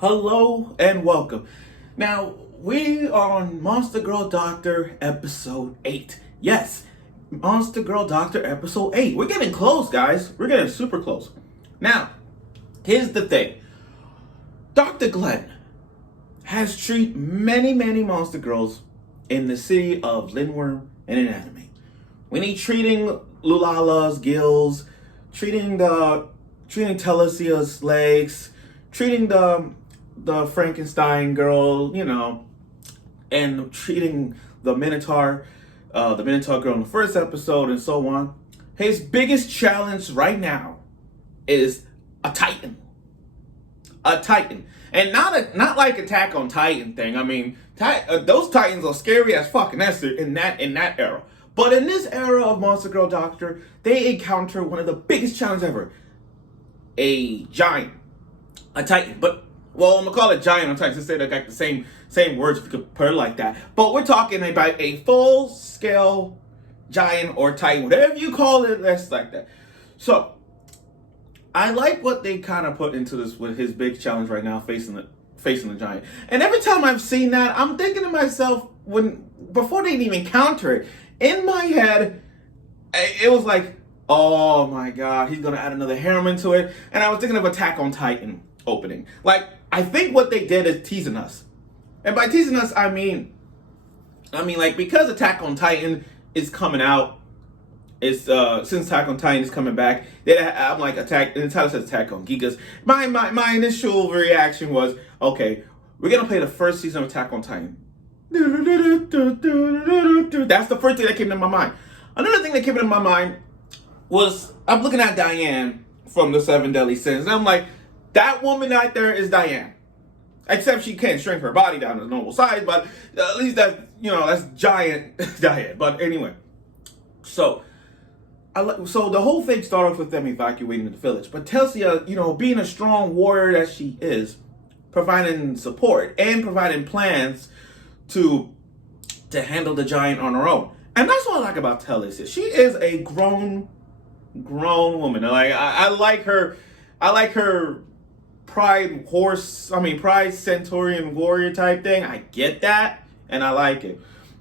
Hello and welcome. Now, we are on Monster Girl Doctor episode 8. Yes, Monster Girl Doctor episode 8. We're getting close, guys. We're getting super close. Now, here's the thing. Dr. Glenn has treated many monster girls in the city of Lindworm and Anatomy. When he's treating Lulala's gills, treating Telesia's legs, treating the Frankenstein girl, and treating the Minotaur girl in the first episode and so on. His biggest challenge right now is a Titan. A Titan. And not like Attack on Titan thing. I mean, those Titans are scary as fuck, and that's in that era. But in this era of Monster Girl Doctor, they encounter one of the biggest challenges ever. A giant. A Titan. But, well, I'm going to call it giant on Titan to say they got the same words if you could put it like that. But we're talking about a full-scale giant or Titan. Whatever you call it, that's like that. So, I like what they kind of put into this with his big challenge right now, facing the giant. And every time I've seen that, I'm thinking to myself, before they even counter it, in my head, it was like, oh my god, he's gonna add another harem into it. And I was thinking of Attack on Titan opening. Like, I think what they did is teasing us. And by teasing us, I mean like, because Attack on Titan is coming out, it's since Attack on Titan is coming back, I'm like, the title says Attack on Gigas. My initial reaction was, okay, we're gonna play the first season of Attack on Titan. That's the first thing that came to my mind. Another thing that came into my mind was, I'm looking at Diane from the Seven Deadly Sins, and I'm like, that woman out there is Diane. Except she can't shrink her body down to normal size, but at least that's giant Diane. But anyway, so the whole thing started off with them evacuating the village. But Telesia, being a strong warrior that she is, providing support and providing plans to handle the giant on her own. And that's what I like about Telesia. She is a grown woman. Like, I like her. I like her pride centurion warrior type thing. I get that, and I like it.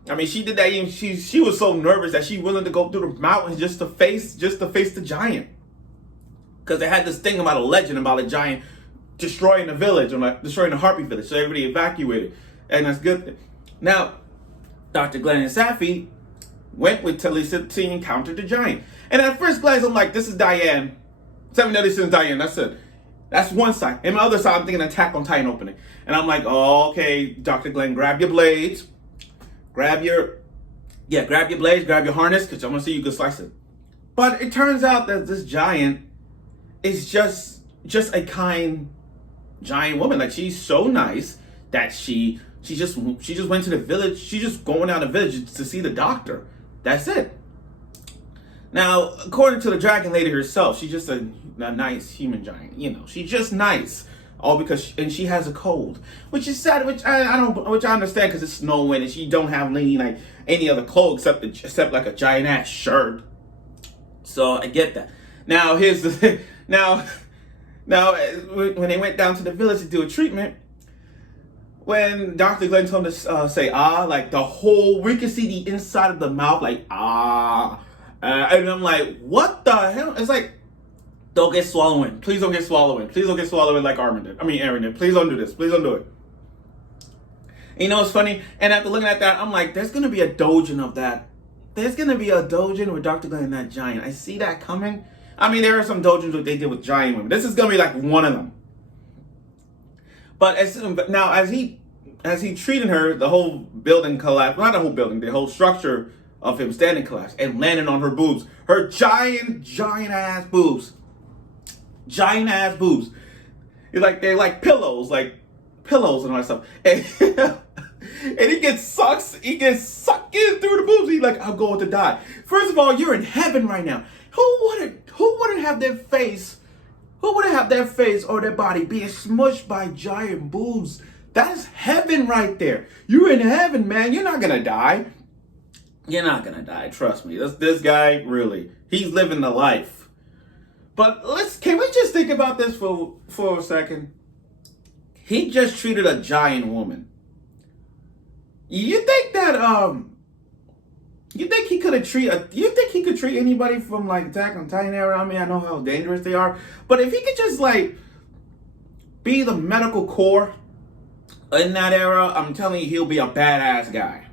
I mean, she did that. Even she was so nervous that she willing to go through the mountains just to face the giant, because they had this thing about a legend about a giant destroying the village, or like destroying the Harpy village, so everybody evacuated, and that's good. Now, Dr. Glenn and Safi went with Telesia to encounter the giant, and at first glance, I'm like, this is Diane, Seven Deadly Sins Diane. That's it. That's one side. And the other side, I'm thinking Attack on Titan opening, and I'm like, oh, okay, Dr. Glenn, grab your blades. Grab your blades, grab your harness, because I'm going to see you can slice it. But it turns out that this giant is just a kind giant woman. Like, she's so nice that she just went to the village. She's just going down the village to see the doctor. That's it. Now, according to the dragon lady herself, she's just a nice human giant. She's just nice. All because she has a cold, which is sad. Which I understand, because it's snowing and she don't have any other clothes except like a giant ass shirt. So I get that. Now here's the thing. Now when they went down to the village to do a treatment, when Dr. Glenn told us say like we could see the inside of the mouth, like and I'm like, what the hell? It's like, don't get swallowing. Please don't get swallowing. Please don't get swallowing like Aaron did. Please don't do this. Please don't do it. And it's funny? And after looking at that, I'm like, there's going to be a doujin of that. There's going to be a doujin with Dr. Glenn and that giant. I see that coming. I mean, there are some doujins that they did with giant women. This is going to be like one of them. But now, as he treated her, the whole building collapsed. Not the whole building. The whole structure of him standing collapsed and landing on her boobs. Her giant ass boobs. Giant ass boobs. They're like pillows and all that stuff. And, and he gets sucked in through the boobs. He's like, I'm going to die. First of all, you're in heaven right now. Who wouldn't have their face or their body being smushed by giant boobs? That's heaven right there. You're in heaven, man. You're not gonna die. You're not gonna die. Trust me. This guy, really, he's living the life. But can we just think about this for a second? he just treated a giant woman. You think that you think he could treat anybody from like Attack on Titan era? I mean, I know how dangerous they are, but if he could just like be the medical corps in that era, I'm telling you, he'll be a badass guy.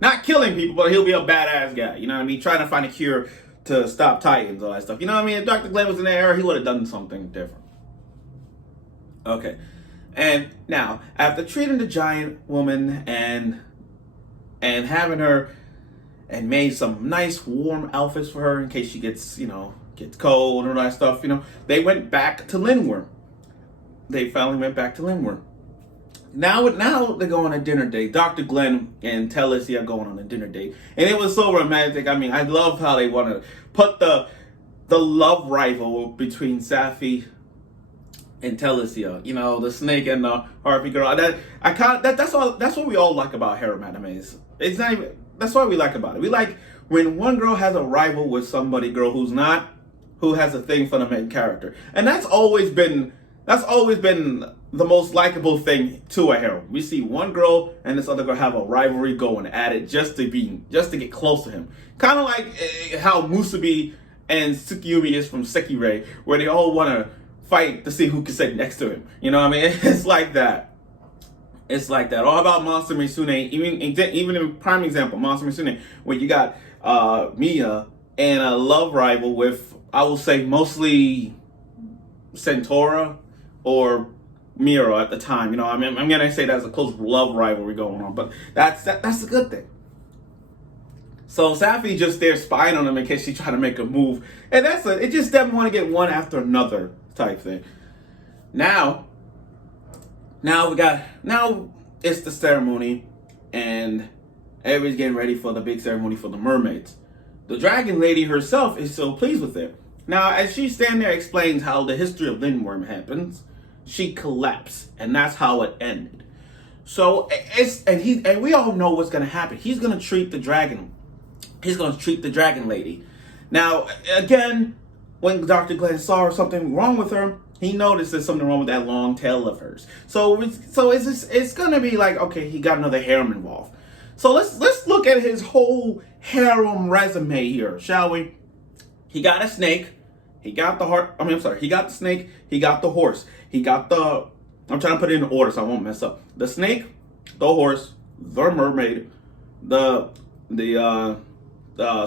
Not killing people, but he'll be a badass guy. You know what I mean? Trying to find a cure to stop Titans, all that stuff. You know what I mean? If Dr. Glenn was in that era, he would have done something different. Okay. And now, after treating the giant woman and having her and made some nice warm outfits for her in case she gets cold and all that stuff, they went back to Lindworm. They finally went back to Lindworm. Now they're going on a dinner date. Dr. Glenn and Telesia are going on a dinner date. And it was so romantic. I mean, I love how they want to put the love rival between Safi and Telesia. The snake and the Harpy girl. That's what we all like about harem animes. It's not even, that's what we like about it. We like when one girl has a rival with somebody girl who has a thing for the main character. And that's always been the most likable thing to a harem. We see one girl and this other girl have a rivalry going at it just to get close to him. Kind of like how Musubi and Tsukiyumi is from Sekirei, where they all want to fight to see who can sit next to him. You know what I mean? It's like that. It's like that. All about Monster Misune, even in prime example, Monster Misune, where you got Mia and a love rival with, I will say, mostly Centaura or Miro at the time. I mean, I'm gonna say that's a close love rivalry going on, but that's a good thing. So Safi just there spying on him in case she try to make a move, and it just doesn't want to get one after another type thing. Now it's the ceremony, and everybody's getting ready for the big ceremony for the mermaids. The dragon lady herself is so pleased with it. Now, as she standing there explains how the history of Lindworm happens, she collapsed, and that's how it ended. So and we all know what's gonna happen. He's gonna treat the dragon. He's gonna treat the dragon lady. Now, again, when Dr. Glenn saw something wrong with her, he noticed there's something wrong with that long tail of hers. So it's gonna be like, okay, he got another harem involved. So let's look at his whole harem resume here, shall we? He got a snake. He got the He got the snake. He got the horse. He got the. I'm trying to put it in order so I won't mess up. The snake, the horse, the mermaid, the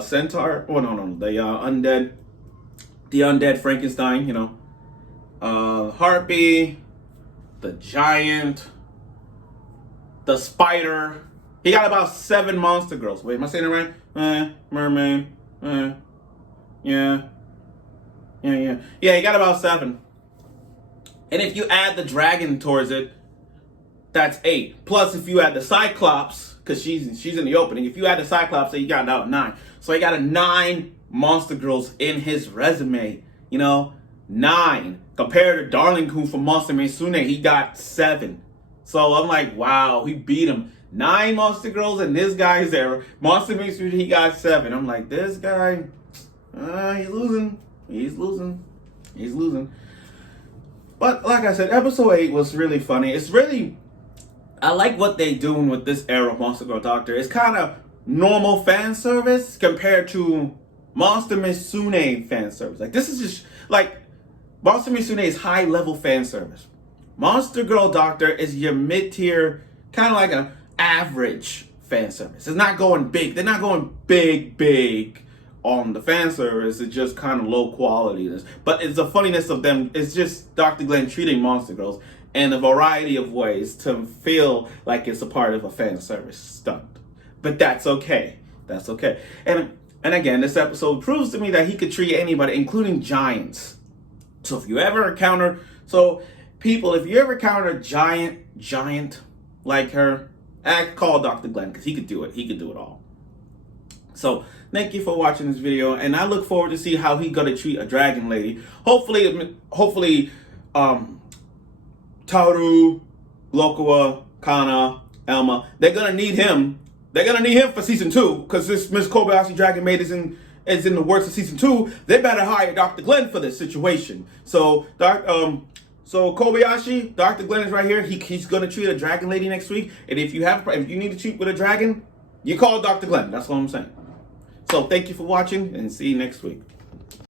centaur. Oh no, the undead Frankenstein. Harpy, the giant, the spider. He got about 7 monster girls. Wait, am I saying it right? Mermaid. Yeah, he got about 7. And if you add the dragon towards it, that's 8. Plus, if you add the Cyclops, because she's in the opening, if you add the Cyclops, then you got about 9. So he got a 9 monster girls in his resume. 9. Compared to Darling-kun from Monster Misune, he got 7. So I'm like, wow, he beat him. 9 monster girls in this guy's era. Monster Misune, he got 7. I'm like, this guy, he's losing. But like I said, episode 8 was really funny. I like what they doing with this era of Monster Girl Doctor. It's kind of normal fan service compared to Monster Misune fan service. Like, this is just, like, Monster Misune is high level fan service. Monster Girl Doctor is your mid-tier, kind of like an average fan service. It's not going big. They're not going big on the fan service. It's just kind of low quality. But it's the funniness of them. It's just Dr. Glenn treating monster girls in a variety of ways to feel like it's a part of a fan service stunt. But that's okay. That's okay. And again, this episode proves to me that he could treat anybody, including giants. So if you ever encounter, if you ever encounter a giant like her, call Dr. Glenn, because he could do it. He could do it all. So thank you for watching this video, and I look forward to see how he's gonna treat a dragon lady. Hopefully, Taru, Lokua, Kana, Elma, they're gonna need him. They're gonna need him for season 2, because this Miss Kobayashi Dragon Maid is in the works of season 2. They better hire Dr. Glenn for this situation. So So Kobayashi, Dr. Glenn is right here. He's gonna treat a dragon lady next week. And if you need to treat with a dragon, you call Dr. Glenn. That's what I'm saying. So thank you for watching and see you next week.